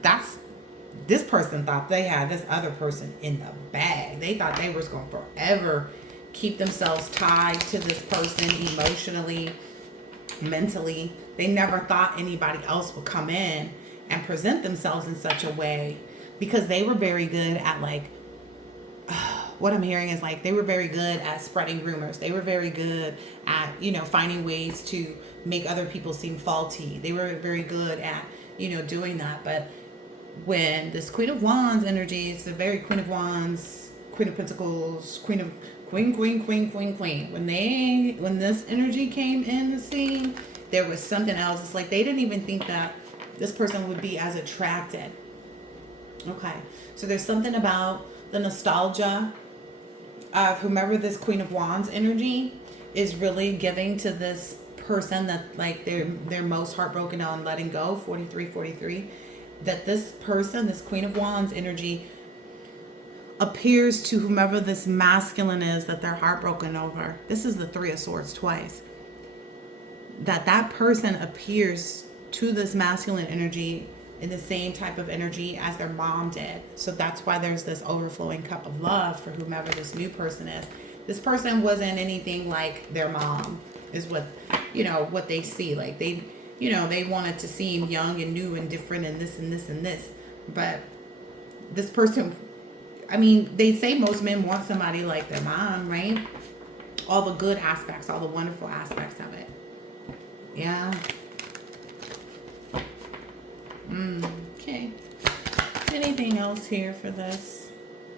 that's this person thought they had this other person in the bag. They thought they was going to forever keep themselves tied to this person emotionally, mentally. They never thought anybody else would come in and present themselves in such a way, because they were very good at, like, what I'm hearing is, like, they were very good at spreading rumors. They were very good at, finding ways to make other people seem faulty. They were very good at, doing that. But when this Queen of Wands energy, it's the very Queen of Wands, Queen of Pentacles, Queen. When this energy came in the scene, there was something else. It's like they didn't even think that this person would be as attracted. Okay, so there's something about the nostalgia of whomever this Queen of Wands energy is really giving to this person that, like, they're most heartbroken on letting go, 43, that this person, this Queen of Wands energy, appears to whomever this masculine is that they're heartbroken over. This is the 3 of Swords twice. That person appears to this masculine energy in the same type of energy as their mom did. So that's why there's this overflowing cup of love for whomever this new person is. This person wasn't anything like their mom, is what they see. Like, they wanted to seem young and new and different and this and this and this. But this person, I mean, they say most men want somebody like their mom, right? All the good aspects, all the wonderful aspects of it. Yeah. Okay. Anything else here for this?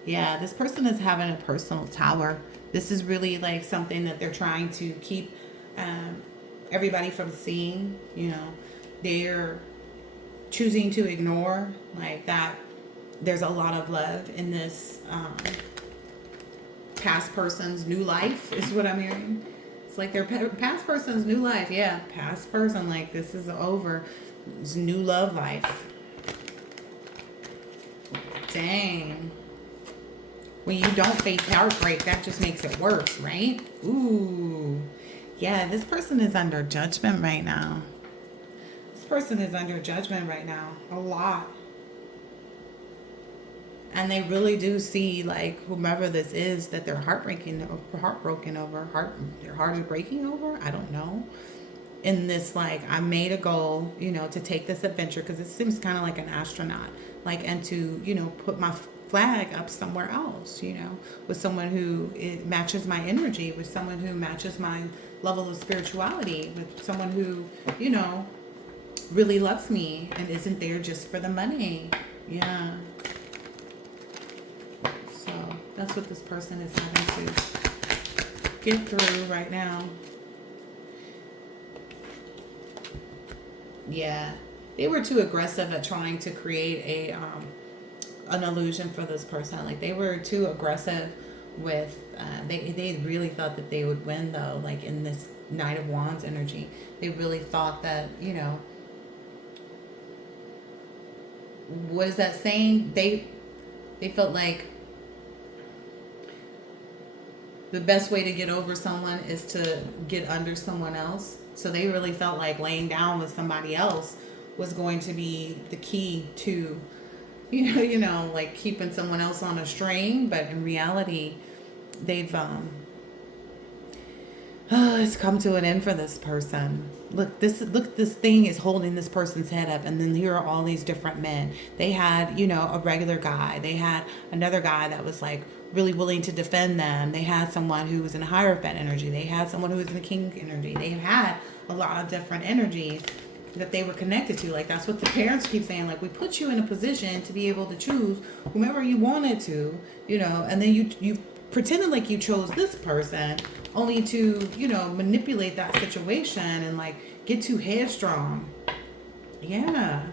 Yeah, this person is having a personal tower. This is really like something that they're trying to keep everybody from seeing. They're choosing to ignore, like that there's a lot of love in this past person's new life is what I'm hearing. It's like their past person's new life. Yeah, past person, like this is over. It's new love life. Dang. When you don't face heartbreak, that just makes it worse, right? Ooh. Yeah, this person is under judgment right now. This person is under judgment right now. A lot. And they really do see, like, whomever this is that they're heartbroken over. Their heart is breaking over. I don't know. In this, like, I made a goal, to take this adventure because it seems kind of like an astronaut, like, and to, put my flag up somewhere else, with someone who it matches my energy, with someone who matches my level of spirituality, with someone who, really loves me and isn't there just for the money. Yeah. So that's what this person is having to get through right now. Yeah, they were too aggressive at trying to create an illusion for this person. Like they were too aggressive with they really thought that they would win though. Like in this Knight of Wands energy, they really thought that what is that saying? They felt like the best way to get over someone is to get under someone else. So they really felt like laying down with somebody else was going to be the key to, like keeping someone else on a string. But in reality, they've, it's come to an end for this person. Look, this thing is holding this person's head up. And then here are all these different men. They had, a regular guy. They had another guy that was like really willing to defend them. They had someone who was in Hierophant energy. They had someone who was in the King energy. They had a lot of different energies that they were connected to. Like that's what the parents keep saying. Like we put you in a position to be able to choose whomever you wanted to, and then you pretended like you chose this person only to, manipulate that situation and like get too headstrong. Yeah.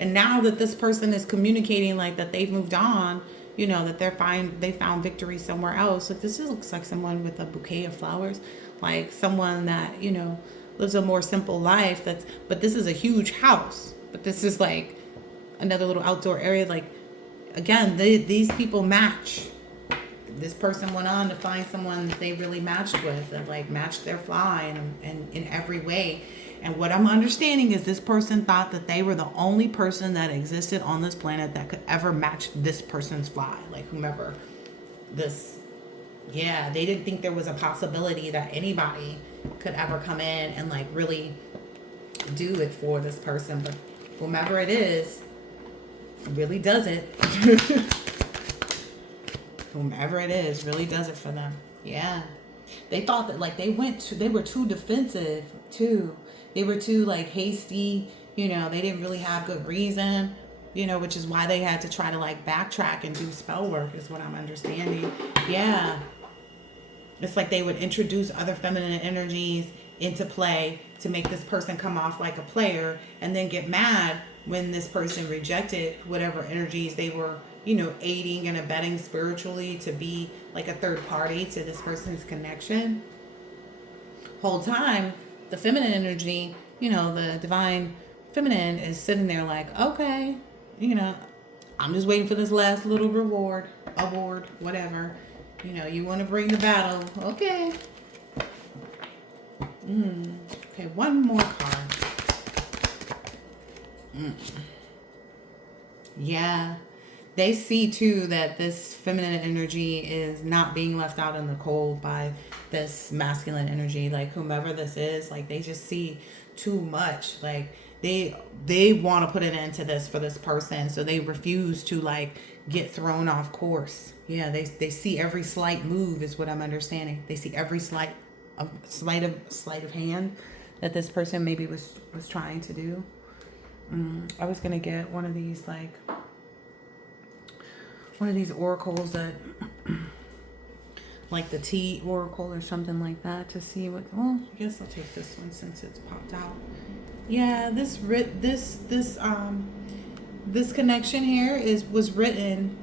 And now that this person is communicating like that they've moved on, that they found victory somewhere else. Like this looks like someone with a bouquet of flowers, like someone that, lives a more simple life. But this is a huge house, but this is like another little outdoor area. Like again, these people match. This person went on to find someone that they really matched with, that like matched their fly in every way. And what I'm understanding is this person thought that they were the only person that existed on this planet that could ever match this person's fly, like whomever this. Yeah, they didn't think there was a possibility that anybody could ever come in and like really do it for this person. But whomever it is really does it. Whomever it is really does it for them. Yeah. They thought that like they were too defensive too. They were too like hasty, they didn't really have good reason, which is why they had to try to like backtrack and do spell work is what I'm understanding. Yeah. It's like they would introduce other feminine energies into play to make this person come off like a player and then get mad when this person rejected whatever energies they were, aiding and abetting spiritually to be like a third party to this person's connection. Whole time, the feminine energy, the divine feminine is sitting there like, okay, I'm just waiting for this last little award, whatever. You want to bring the battle. Okay. Okay, one more card. Yeah. They see too that this feminine energy is not being left out in the cold by this masculine energy. Like whomever this is, like they just see too much. Like they want to put an end to this for this person, so they refuse to like get thrown off course. Yeah, they see every slight move is what I'm understanding. They see every sleight of hand that this person maybe was trying to do. I was gonna get one of these oracles that like the T oracle or something like that to see what. Well, I guess I'll take this one since it's popped out. Yeah, this connection here was written.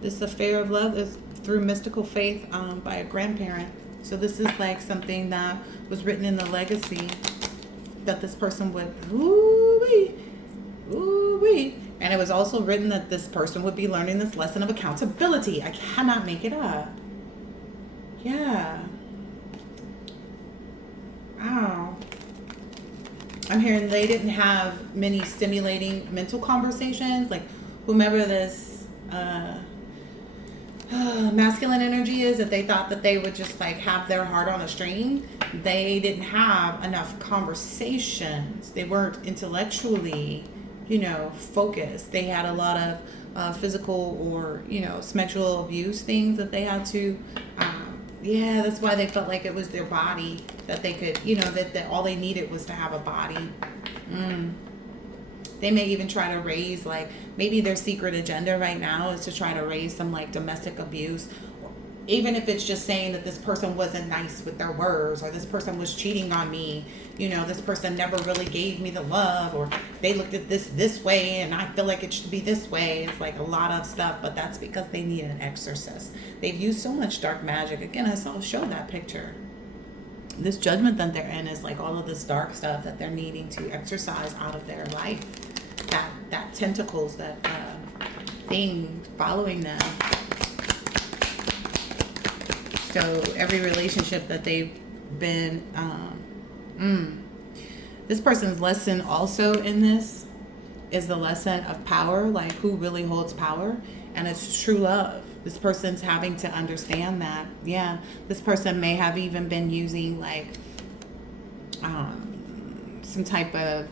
This affair of love is through mystical faith by a grandparent. So this is like something that was written in the legacy that this person would ooh wee. And it was also written that this person would be learning this lesson of accountability. I cannot make it up. Yeah. Wow. I'm hearing they didn't have many stimulating mental conversations. Like whomever this masculine energy is, that they thought that they would just like have their heart on a string. They didn't have enough conversations. They weren't intellectually, focused. They had a lot of physical or, sexual abuse things that they had to, yeah, that's why they felt like it was their body that they could, that all they needed was to have a body. They may even try to raise, like, maybe their secret agenda right now is to try to raise some, like, domestic abuse. Even if it's just saying that this person wasn't nice with their words, or this person was cheating on me, this person never really gave me the love, or they looked at this way and I feel like it should be this way. It's like a lot of stuff, but that's because they need an exorcist. They've used so much dark magic. Again, I show that picture. This judgment that they're in is like all of this dark stuff that they're needing to exorcise out of their life. That tentacles, that thing following them. So every relationship that they've been, this person's lesson also in this is the lesson of power, like who really holds power, and it's true love. This person's having to understand that, yeah, this person may have even been using like some type of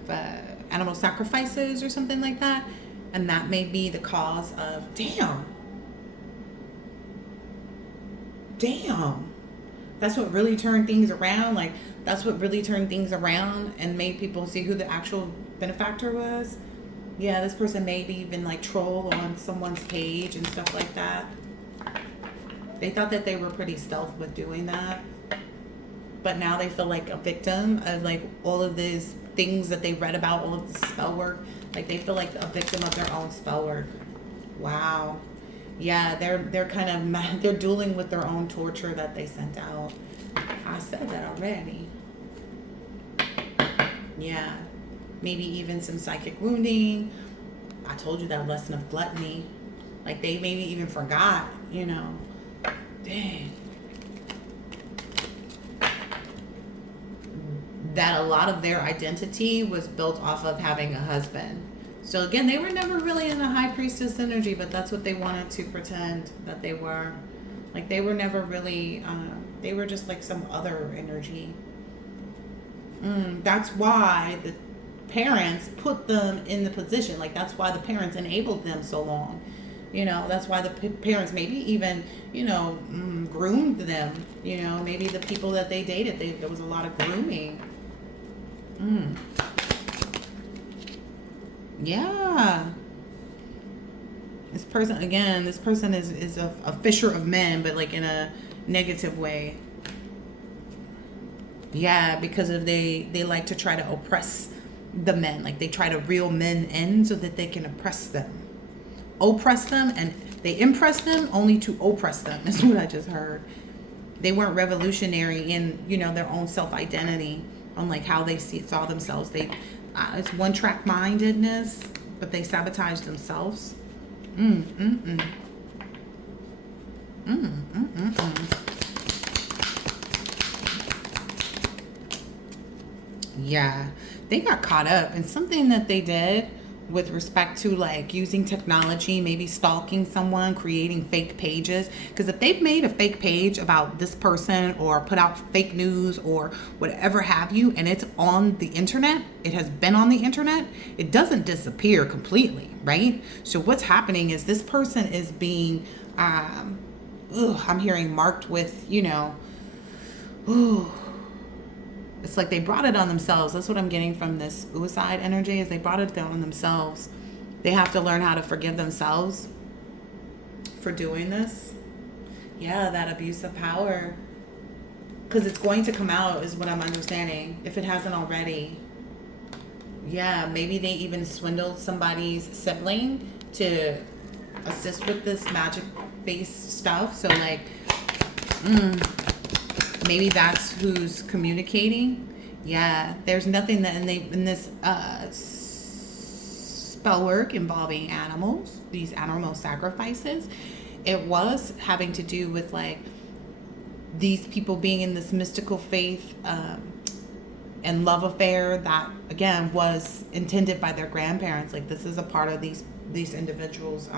animal sacrifices or something like that, and that may be the cause of damn, that's what really turned things around. Like that's what really turned things around and made people see who the actual benefactor was. Yeah, this person maybe even like troll on someone's page and stuff like that. They thought that they were pretty stealth with doing that, but now they feel like a victim of like all of these things that they read about, all of the spell work. Like they feel like a victim of their own spell work. Wow. Yeah, they're kind of they're dealing with their own torture that they sent out. I said that already. Yeah, maybe even some psychic wounding. I told you that lesson of gluttony. Like they maybe even forgot, Dang. That a lot of their identity was built off of having a husband. So again, they were never really in the high priestess energy, but that's what they wanted to pretend that they were. Like they were never really, they were just like some other energy. That's why the parents put them in the position. Like that's why the parents enabled them so long. That's why the parents maybe even, groomed them. Maybe the people that they dated, there was a lot of grooming. Yeah. This person is a fisher of men, but like in a negative way. Yeah, because of they like to try to oppress the men. Like they try to reel men in so that they can oppress them. And they impress them only to oppress them is what I just heard. They weren't revolutionary in, their own self-identity on like how they saw themselves. It's one-track mindedness, but they sabotage themselves. Yeah, they got caught up in something that they did with respect to like using technology, maybe stalking someone, creating fake pages. Because if they've made a fake page about this person or put out fake news or whatever have you, and it's on the internet, it has been on the internet, it doesn't disappear completely, right? So what's happening is this person is being, I'm hearing marked with, it's like they brought it on themselves. That's what I'm getting from this suicide energy, is they brought it down on themselves. They have to learn how to forgive themselves for doing this. Yeah, that abuse of power. Because it's going to come out is what I'm understanding, if it hasn't already. Yeah, maybe they even swindled somebody's sibling to assist with this magic based stuff. So like maybe that's who's communicating. Yeah, there's nothing that in this spell work involving animals, these animal sacrifices. It was having to do with like these people being in this mystical faith and love affair that again was intended by their grandparents. Like this is a part of these individuals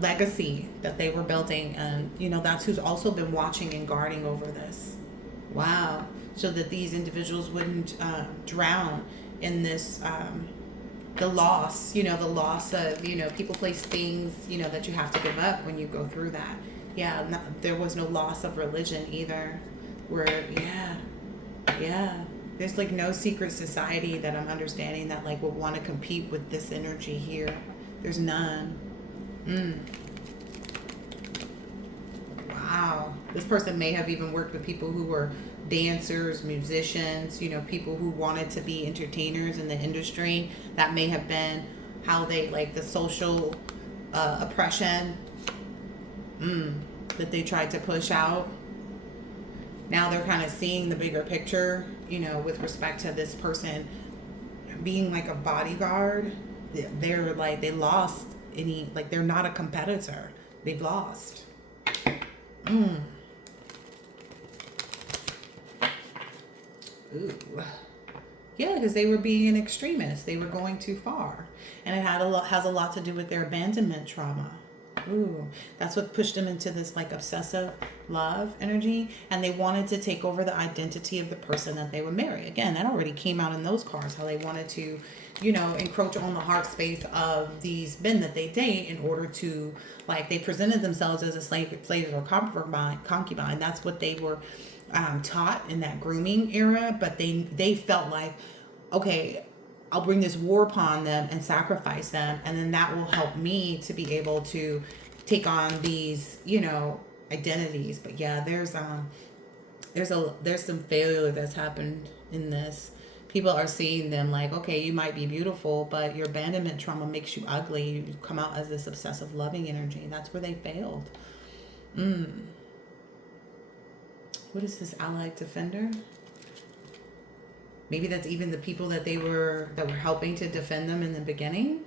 legacy that they were building, and you know that's who's also been watching and guarding over this. Wow. So that these individuals wouldn't drown in this the loss, you know, the loss of, you know, people place things, you know, that you have to give up when you go through that. Yeah, there was no loss of religion either. Where, yeah. There's like no secret society that I'm understanding that like would want to compete with this energy here. There's none. Wow. This person may have even worked with people who were dancers, musicians, you know, people who wanted to be entertainers in the industry. That may have been how they, like the social oppression that they tried to push out. Now they're kind of seeing the bigger picture, you know, with respect to this person being like a bodyguard. They're like, they lost any, like they're not a competitor. They've lost. Ooh. Yeah, because they were being an extremist. They were going too far. And it has a lot to do with their abandonment trauma. Ooh, that's what pushed them into this like obsessive love energy. And they wanted to take over the identity of the person that they would marry. Again, that already came out in those cards, how they wanted to, you know, encroach on the heart space of these men that they date in order to, like, they presented themselves as a slave or concubine. That's what they were taught in that grooming era. But they felt like, okay, I'll bring this war upon them and sacrifice them, and then that will help me to be able to take on these, you know, identities. But yeah, there's some failure that's happened in this. People are seeing them like, okay, you might be beautiful, but your abandonment trauma makes you ugly. You come out as this obsessive loving energy. That's where they failed. What is this allied defender? Maybe that's even the people that were helping to defend them in the beginning.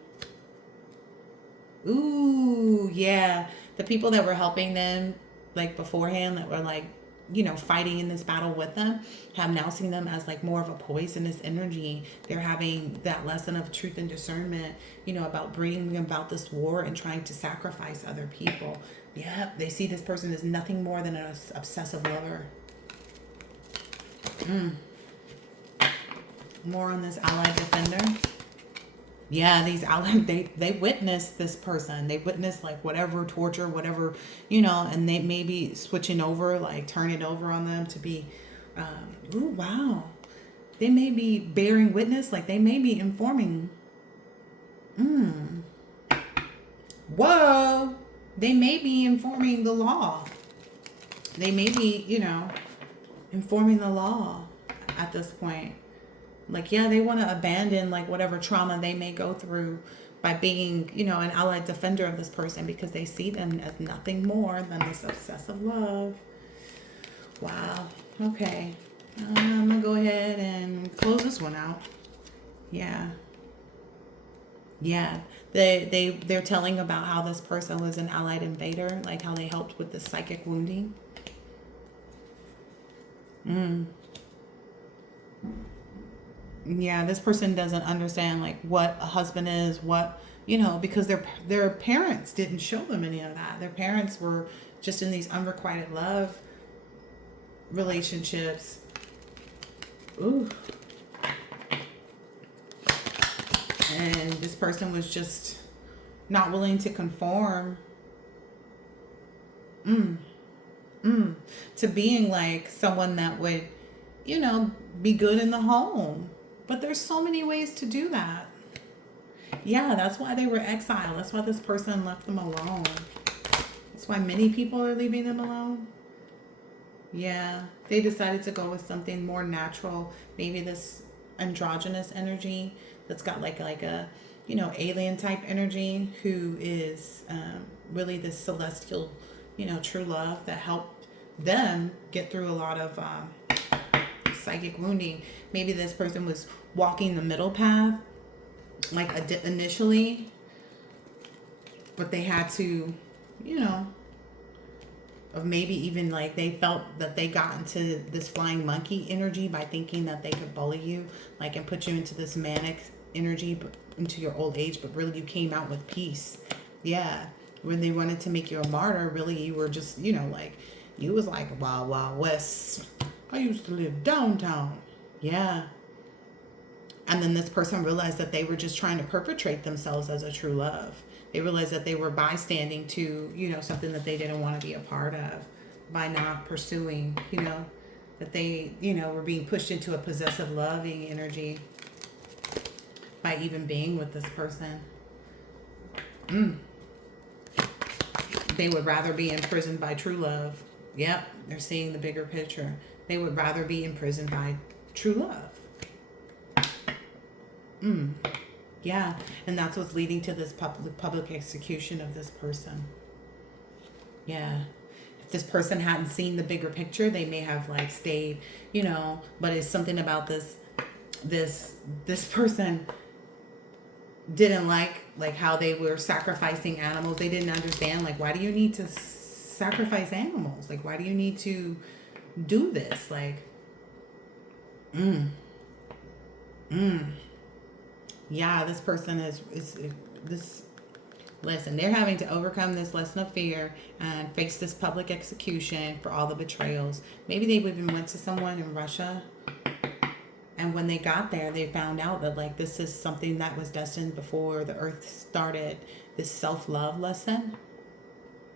Ooh, yeah. The people that were helping them like beforehand, that were like, you know, fighting in this battle with them, have now seen them as like more of a poisonous energy. They're having that lesson of truth and discernment, you know, about bringing about this war and trying to sacrifice other people. Yep, they see this person as nothing more than an obsessive lover. More on this allied defender. Yeah, these allied, they witnessed this person. They witnessed like whatever torture, whatever, you know, and they may be switching over, like turn it over on them to be, ooh, wow. They may be bearing witness, like they may be informing. Whoa. They may be informing the law. They may be, you know, informing the law at this point. Like, yeah, they want to abandon like whatever trauma they may go through by being, you know, an allied defender of this person, because they see them as nothing more than this obsessive love. Wow. Okay. I'm going to go ahead and close this one out. Yeah. Yeah. They're telling about how this person was an allied invader, like how they helped with the psychic wounding. Yeah, this person doesn't understand like what a husband is, what, you know, because their parents didn't show them any of that. Their parents were just in these unrequited love relationships. Ooh. And this person was just not willing to conform to being like someone that would, you know, be good in the home. But there's so many ways to do that. Yeah, that's why they were exiled. That's why this person left them alone. That's why many people are leaving them alone. Yeah, they decided to go with something more natural. Maybe this androgynous energy that's got like a alien type energy, who is really this celestial, true love that helped them get through a lot of psychic wounding. Maybe this person was walking the middle path, like initially, but they had to, or maybe even like they felt that they got into this flying monkey energy by thinking that they could bully you, like, and put you into this manic energy, but into your old age, but really you came out with peace. Yeah. When they wanted to make you a martyr, really you were just, like, you was like Wild Wild West. I used to live downtown. Yeah. And then this person realized that they were just trying to perpetrate themselves as a true love. They realized that they were bystanding to, something that they didn't want to be a part of by not pursuing, that they, were being pushed into a possessive loving energy by even being with this person. They would rather be imprisoned by true love. Yep, they're seeing the bigger picture. They would rather be imprisoned by true love. Yeah, and that's what's leading to this public execution of this person. Yeah. If this person hadn't seen the bigger picture, they may have like stayed, but it's something about this person didn't like how they were sacrificing animals. They didn't understand, like, why do you need to sacrifice animals? Like, why do you need to do this? Like, yeah, this person is this. Listen, they're having to overcome this lesson of fear and face this public execution for all the betrayals. Maybe they even went to someone in Russia, and when they got there, they found out that, like, this is something that was destined before the earth started. This self-love lesson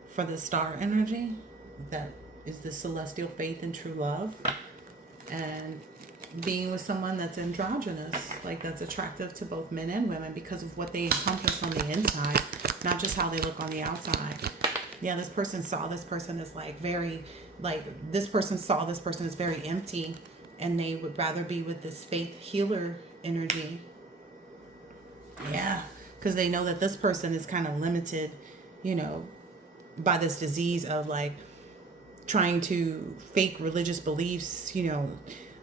for the star energy, that is the celestial faith and true love, and being with someone that's androgynous, like, that's attractive to both men and women because of what they encompass on the inside, not just how they look on the outside. Yeah, this person saw this person as like very, like, this person saw this person as very empty, and they would rather be with this faith healer energy. Yeah, because they know that this person is kind of limited, by this disease of like trying to fake religious beliefs,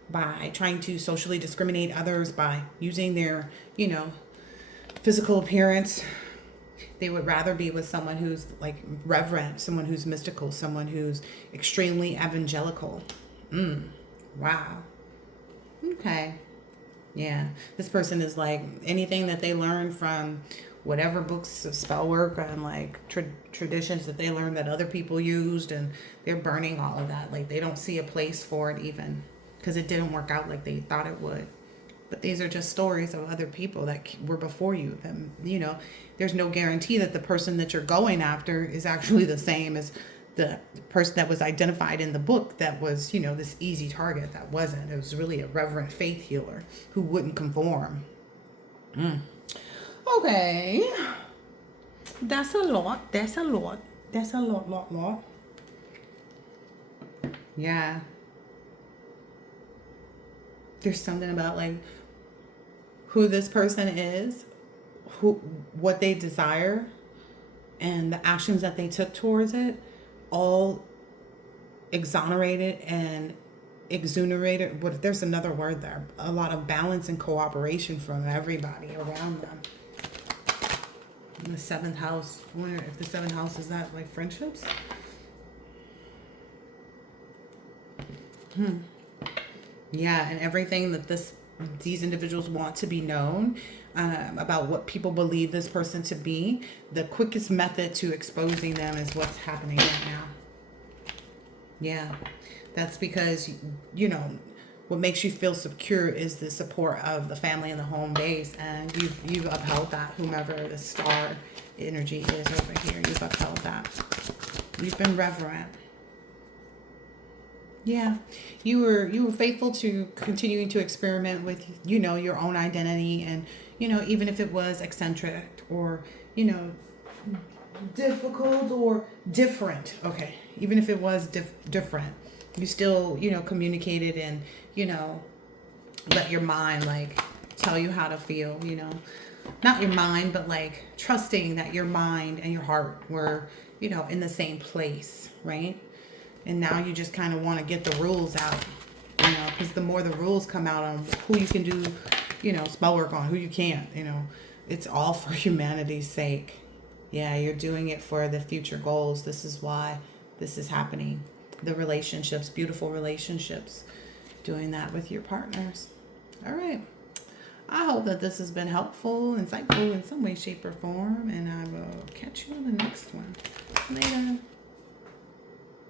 by trying to socially discriminate others by using their, physical appearance. They would rather be with someone who's like reverent, someone who's mystical, someone who's extremely evangelical. Wow. Okay. Yeah. This person is like anything that they learned from whatever books of spell work and like traditions that they learned that other people used, and they're burning all of that. Like, they don't see a place for it even, because it didn't work out like they thought it would. But these are just stories of other people that were before you. And, there's no guarantee that the person that you're going after is actually the same as the person that was identified in the book that was, this easy target. That wasn't. It was really a reverent faith healer who wouldn't conform. Okay. That's a lot. Lot. Yeah. There's something about like who this person is, what they desire, and the actions that they took towards it, all exonerated and exonerated. But there's another word there. A lot of balance and cooperation from everybody around them. In the seventh house, I wonder if the seventh house is that like friendships. Yeah, and everything that these individuals want to be known about what people believe this person to be, the quickest method to exposing them is what's happening right now. Yeah, that's because, what makes you feel secure is the support of the family and the home base, and you've upheld that. Whomever the star energy is over here, you've upheld that. You've been reverent. Yeah, you were faithful to continuing to experiment with, your own identity, and, even if it was eccentric or, difficult or different. Okay, even if it was different, you still, communicated and, let your mind like tell you how to feel, not your mind, but like trusting that your mind and your heart were, in the same place, right? And now you just kind of want to get the rules out, because the more the rules come out on who you can do, spell work on, who you can't, it's all for humanity's sake. Yeah, you're doing it for the future goals. This is why this is happening. The relationships, beautiful relationships, doing that with your partners. All right. I hope that this has been helpful, insightful in some way, shape, or form, and I will catch you on the next one. Later.